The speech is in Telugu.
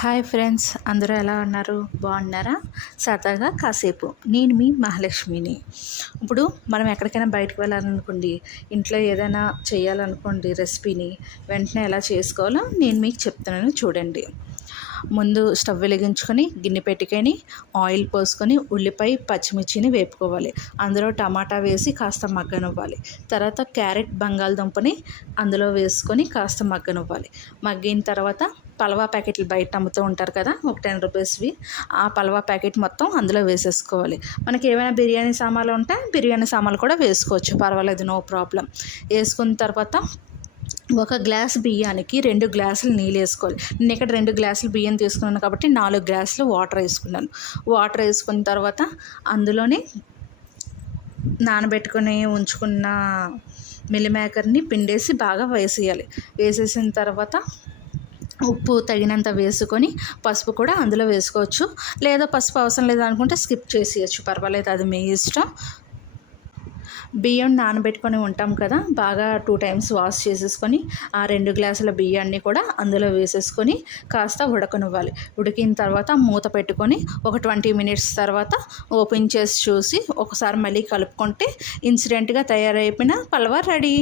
హాయ్ ఫ్రెండ్స్, అందరూ ఎలా ఉన్నారు? బాగున్నారా? సరదాగా కాసేపు నేను మీ మహాలక్ష్మిని. ఇప్పుడు మనం ఎక్కడికైనా బయటకు వెళ్ళాలనుకోండి, ఇంట్లో ఏదైనా చేయాలనుకోండి రెసిపీని, వెంటనే ఎలా చేసుకోవాలో నేను మీకు చెప్తున్నాను చూడండి. ముందు స్టవ్ వెలిగించుకొని గిన్నె పెట్టుకొని ఆయిల్ పోసుకొని ఉల్లిపాయ పచ్చిమిర్చిని వేపుకోవాలి. అందులో టమాటా వేసి కాస్త మగ్గనివ్వాలి. తర్వాత క్యారెట్ బంగాళదుంపని అందులో వేసుకొని కాస్త మగ్గనివ్వాలి. మగ్గిన తర్వాత పలవా ప్యాకెట్లు బయట అమ్ముతూ ఉంటారు కదా, ఒక 10 రూపీస్వి. ఆ పలవా ప్యాకెట్ మొత్తం అందులో వేసేసుకోవాలి. మనకి ఏమైనా బిర్యానీ సామాన్లు ఉంటే బిర్యానీ సామాన్లు కూడా వేసుకోవచ్చు, పర్వాలేదు, నో ప్రాబ్లం. వేసుకున్న తర్వాత ఒక గ్లాస్ బియ్యానికి 2 గ్లాసులు నీళ్ళు వేసుకోవాలి. నేను ఇక్కడ 2 గ్లాసులు బియ్యం తీసుకున్నాను కాబట్టి 4 గ్లాసులు వాటర్ వేసుకున్నాను. వాటర్ వేసుకున్న తర్వాత అందులోనే నానబెట్టుకొని ఉంచుకున్న మిల్ మేకర్ని పిండేసి బాగా వేసేయాలి. వేసేసిన తర్వాత ఉప్పు తగినంత వేసుకొని పసుపు కూడా అందులో వేసుకోవచ్చు, లేదా పసుపు అవసరం లేదనుకుంటే స్కిప్ చేసేయచ్చు, పర్వాలేదు, అది మీ ఇష్టం. బియ్యం నానబెట్టుకొని ఉంటాం కదా, బాగా 2 టైమ్స్ వాష్ చేసేసుకొని ఆ 2 గ్లాసుల బియ్యాన్ని కూడా అందులో వేసేసుకొని కాస్త ఉడకనివ్వాలి. ఉడికిన తర్వాత మూత పెట్టుకొని ఒక 20 మినిట్స్ తర్వాత ఓపెన్ చేసి చూసి ఒకసారి మళ్ళీ కలుపుకుంటే ఇన్స్టెంట్గా తయారైపోయిన పలవ రెడీ.